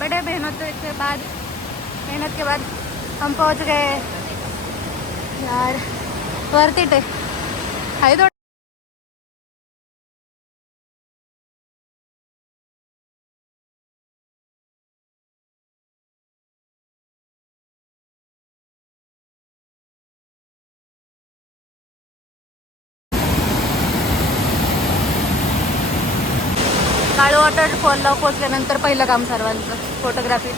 बड़े मेहनत के बाद मेहनत के बाद हम पहुंच गए। यार वरती टे आहे थोडं? काळू वॉटरफॉलला पोचल्यानंतर पहिलं काम सर्वांचं फोटोग्राफी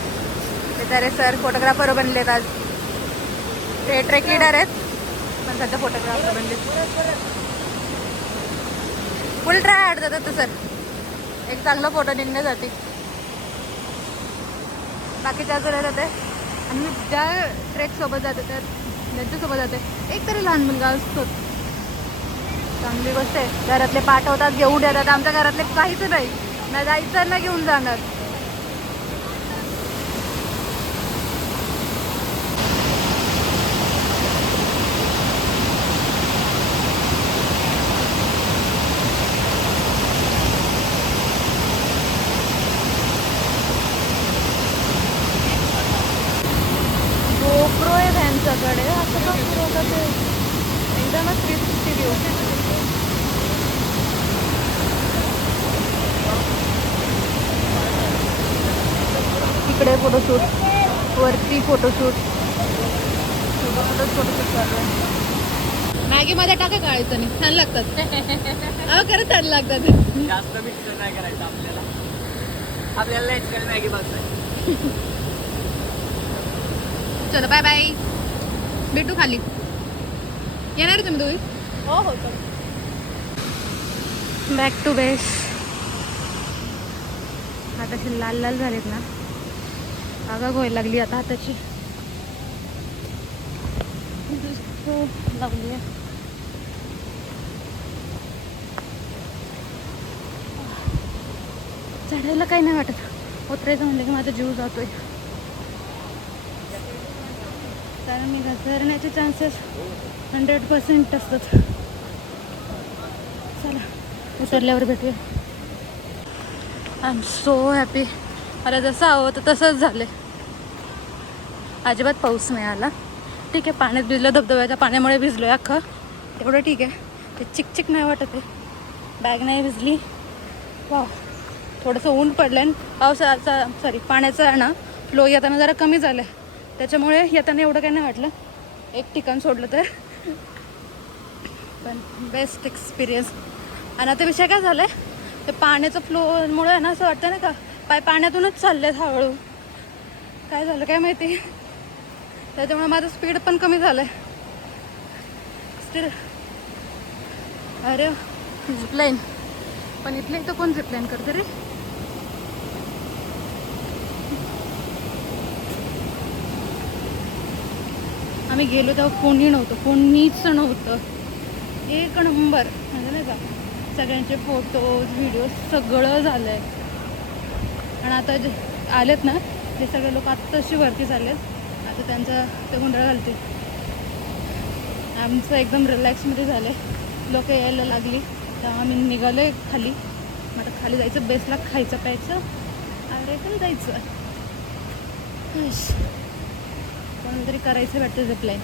बिचारे सर फोटोग्राफर बनलेत आज. ते ट्रेक लिडर आहेत पण सध्या फोटोग्राफर बनले फुल ट्राय आड जातात सर एक चांगला फोटो निघण्यासाठी. बाकीच्या अजून येतात आणि मी ज्या ट्रेकसोबत जाते त्या त्यांच्यासोबत जाते एक तरी लहान मुलगा असतो चांगली गोष्ट आहे. घरातले पाठवतात घेऊन येतात आमच्या घरातले काहीच नाही. ना जायचं ना घेऊन जाणार. गोप्रो आहे त्यांच्याकडे. असं का फिरवतं ते? एकदमच थ्री सिक्स्टी घेऊ इकडे फोटोशूट वरती फोटोशूट फोटो फोटोशूट चालू आहे मॅगी मध्ये टाका काळायचं नाही छान लागतात. अहो खरंच छान लागतात. जास्त मिक्सर नाही करायचं आपल्याला. आपल्याला नेचरल मॅगी बनवायची चलो बाय बाय भेटू खाली. येणार आहे तुम्ही दोघी? हो हो बॅक टू बेस हाताशी लाल लाल झालेत ना. आगा गोय लागली आता हाताची. लागली आहे. चढायला काही नाही वाटत. उतरायचं म्हणलं की माझा जीव जातोय. कारण मी घसरण्याचे चान्सेस हंड्रेड पर्सेंट असतात. चला उतरल्यावर भेटूया. आय एम सो हॅपी मला जसं हवं होतं तसंच झालं अजिबात पाऊस नाही आला. ठीक आहे पाण्यात भिजलं धबधब्याच्या पाण्यामुळे भिजलो आहे अख्खं. तेवढं ठीक आहे. ते चिकचिक नाही वाटत आहे. बॅग नाही भिजली. वा थोडंसं ऊन पडलं आणि पावसाचा सॉरी पाण्याचा आहे ना फ्लो येताना जरा कमी झालं आहे त्याच्यामुळे येताना एवढं काही नाही वाटलं. एक ठिकाण सोडलं तर. पण बेस्ट एक्सपिरियन्स आणि आता विषय काय झालाय? ते पाण्याचं फ्लोमुळे आहे ना असं वाटतं ना का पाय पाण्यातूनच चालले हळूहळू काय झालं काय माहिती? त्याच्यामुळे माझं स्पीड पण कमी झालंय. स्टील अरे झिपलाईन पण इथल्या इथं कोण झिपलाईन करते रे? आम्ही गेलो तेव्हा कोणी नव्हतं. कोणीच नव्हतं. एक नंबर म्हणजे नाही का? सगळ्यांचे फोटोज व्हिडिओ सगळं झालं आहे आणि आता जे आलेत ना ते सगळे लोक आत्ताशी वरती चाललेत. आता त्यांचा ते गुंडळ घालते आमचं एकदम रिलॅक्समध्ये झालं आहे लोक यायला लागली. तेव्हा आम्ही निघालो आहे खाली. मग आता खाली जायचं बेसला खायचं प्यायचं. अरे पण जायचं. हश. करायचं वाटतं झिपलाईन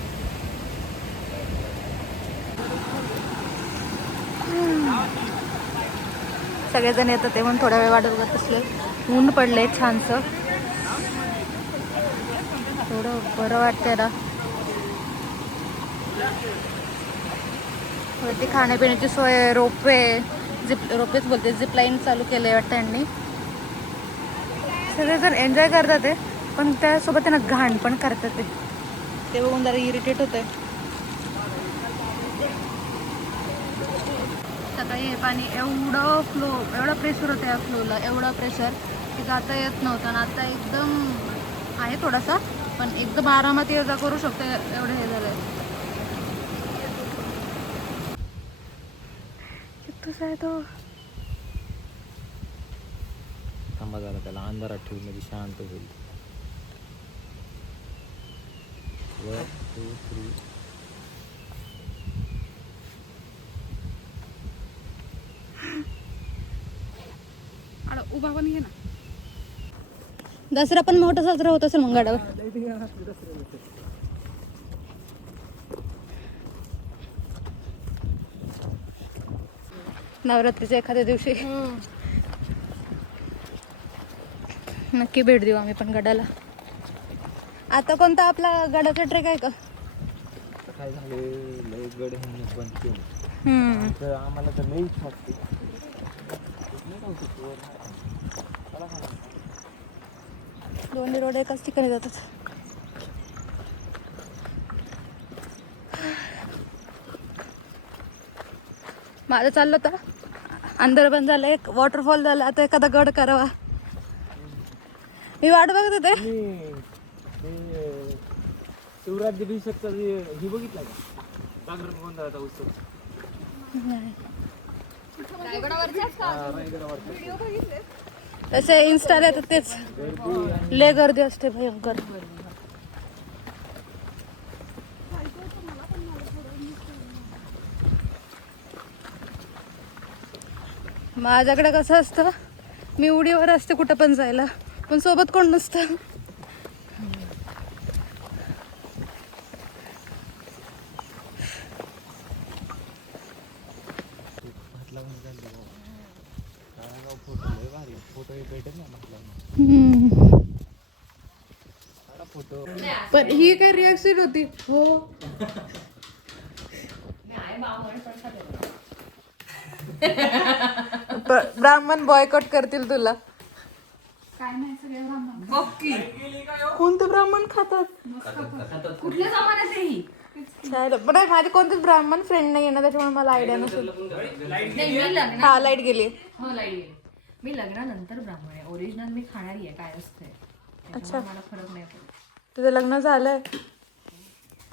सगळेजण येतात ते म्हणून थोडा वेळ वाढत असले ऊन पडले छानसं. थोडं बरं वाटतंय ना वरती खाण्यापिण्याची सोय रोपवे झिप रोपवेच बोलते झिप लाईन चालू केलं आहे वाटतं यांनी. सगळेजण एन्जॉय करतात ते पण त्यासोबत त्यांना घाण पण करतात ते. ते बघून जरा इरिटेट होते सकाळी हे पाणी एवढं फ्लो एवढं प्रेशर होतं या फ्लोला एवढं प्रेशर की जाता येत नव्हतं आणि आता एकदम आहे थोडासा पण एकदम आरामात ये जा करू शकतो एवढं हे झालंय. चित्तूस आहे तो थांबा जरा त्याला अंधारात ठेवून म्हणजे शांत होईल. वन टू थ्री आड उभा पण घे ना. दसरा पण मोठा साजरा होत असेल मग गडावर नवरात्रीच्या एखाद्या दिवशी. नक्की भेट देऊ आम्ही पण गडाला. आता कोणता आपला गडाचा ट्रेक आहे का? काय झाले लय गड ह्यांनी बंद केलं. हम्म. तर आम्हाला तर लई इच्छा असते नाही का होती वर? चला का नाही? दोन्ही रोड एकाच ठिकाणी जातात. माझं चाललं होतं. अंधार पण झालं एक वॉटरफॉल झाला आता एखादा गड करावा. मी वाट बघत होते. शिवराज्य अभिषेकचा हे हे बघितलं का? जागरण गोंधळाचा उत्सव. हा, रायगडावरचा. तसे इन्स्टाला येतात तेच. लय गर्दी असते भयंकर. माझ्याकडे कसं असतं मी उडीवर असते कुठं पण जायला पण सोबत कोण नसतं. पण ही काय रिॲक्शन होती? हो. ब्राह्मण बॉयकॉट करतील तुला. कोणते ब्राह्मण खातात? कुठल्या जमान्यात ही. पण नाही, माझे कोणतेच ब्राह्मण फ्रेंड नाही आहे ना त्याच्यामुळे मला आयडिया नसेल. नाही मी लग्न हा लाइट गेली. हो लाइट गेली. मी लग्नानंतर ब्राह्मण आहे. ओरिजिनल मी खाणारी आहे काय असते त्याच्यामुळे मला फरक नाही पडत. तुझं लग्न झालंय?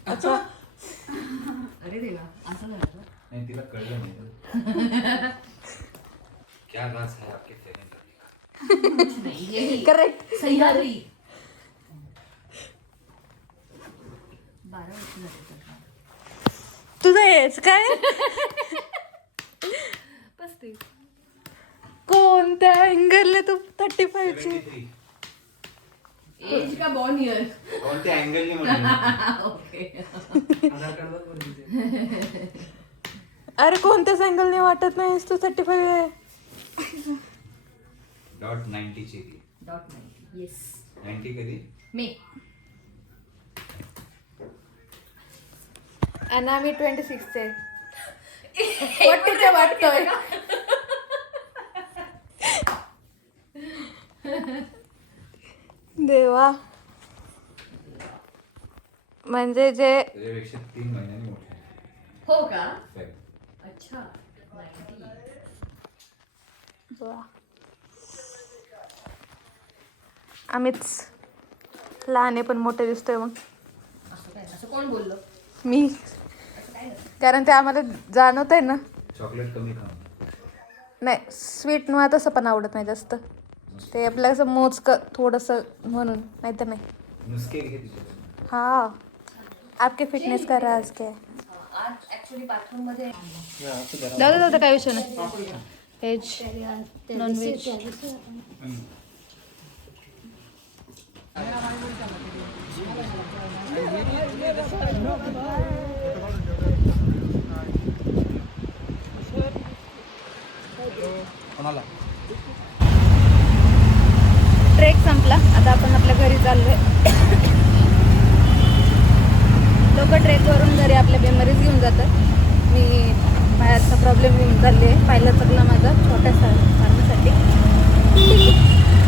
अच्छा. अरे देवा असं झालं का? नहीं तिला कळलं नाही. क्या राज है आपके फेरने का. नाही यही करेक्ट सह्याद्री बारा वर्ष झाले लग्नाला. तुझं हेच काय? पस्तीस. कोणत्या अँगलने तू थर्टी फाईव्हची एज का बॉर्न इयर कोणत्या अँगलने अरे कोणत्याच अँगलने वाटत नाही तू थर्टी फाईव्ह आहे डॉट नाईन्टीची डॉट नाही येस नाईन्टी कधी? मे. आणि आम्ही ट्वेंटी सिक्सचे वट्टीचे वाटतोय. देवा. म्हणजे जे त्याच्यापेक्षा तीन महिन्यांनी मोठे आहे. हो का. अच्छा. 90. वा. आम्हीच लहान आहे पण मोठे दिसतोय मग. असं काय? असं कोण बोललं? मी. कारण ते आम्हाला जाणवत आहे ना. चॉकलेट कमी खा. नाही स्वीट मला तसं पण आवडत नाही जास्त. ते आपलं असं मोजकं थोडंसं म्हणून नाही तर नाही. नुसके घे तिच्यात हाँ. आपके फिटनेस का राज क्या है? आज ऍक्च्युली बाथरूममध्ये जाऊ दे जाऊ दे, काय विषय नाही. व्हेज कोणाला? ट्रेक संपला. आता आपण आपल्या घरी चाललोय. लोक ट्रेकवरून घरी आपल्या मेमरीज घेऊन जातात. मी बाहेरचा प्रॉब्लेम घेऊन चालली आहे पहिला चकला माझा छोट्यासा फार्मसाठी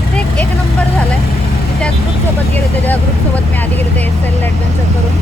ट्रेक एक नंबर झाला आहे त्या ग्रुपसोबत गेले होते. ज्या ग्रुपसोबत मी आधी गेले होते. एस एल ॲडव्हेंचर करून.